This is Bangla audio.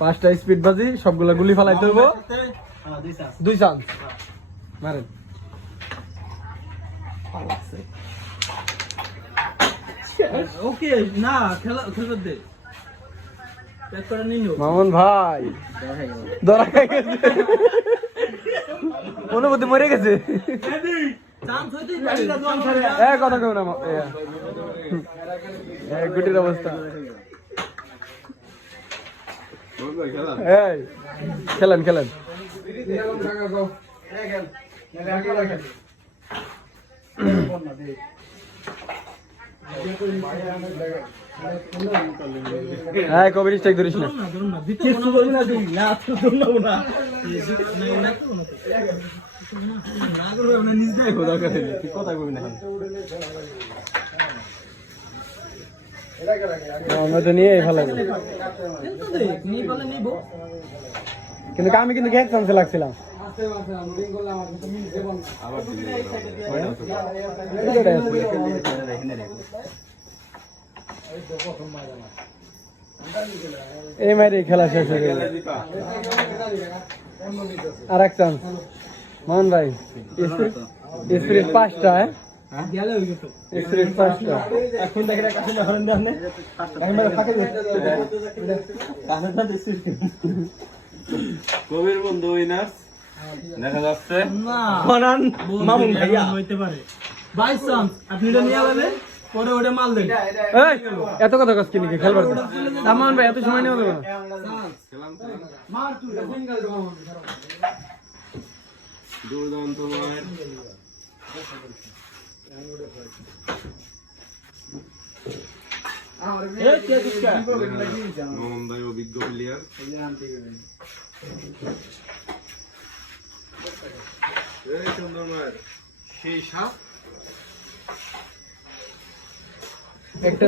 পাঁচটা স্পিড বাজি, সবগুলা গুলি ফালাইতে হইব। 2 চান্স মারেন। ওকে না খেলবে দে। মামুন ভাই ধরা খাই গেছে, অনুভূতি মরে গেছে। কথা কেউ না, গুটির অবস্থা। খেলেন খেলেন। হ্যাঁ কবির স্ট্রাইক ধরিস না। আমরা তো নিয়ে ভালো, কিন্তু আমি কিন্তু এক চান্সে লাগছিলাম। এই মাইরে খেলা শেষ হয়ে গেল। আর এক চান্স মোহন ভাই। স্পিরিট 5টা, স্পিরিট 5টা। কবির বন্ধু উইনার্স দেখা যাচ্ছে মামুন ভাইয়া হইতে পারে। বাই চান্স আপনি এটা নিয়ে যাবেন, পরে ওটা মাল দেন। এত কথা কাজ কিনে খেলবার মামুন ভাই এত সময় নেওয়া দেবো না। দুর্দান্ত মোহাম্মদ অভিজ্ঞ প্লেয়ার। সেই সাপ একটা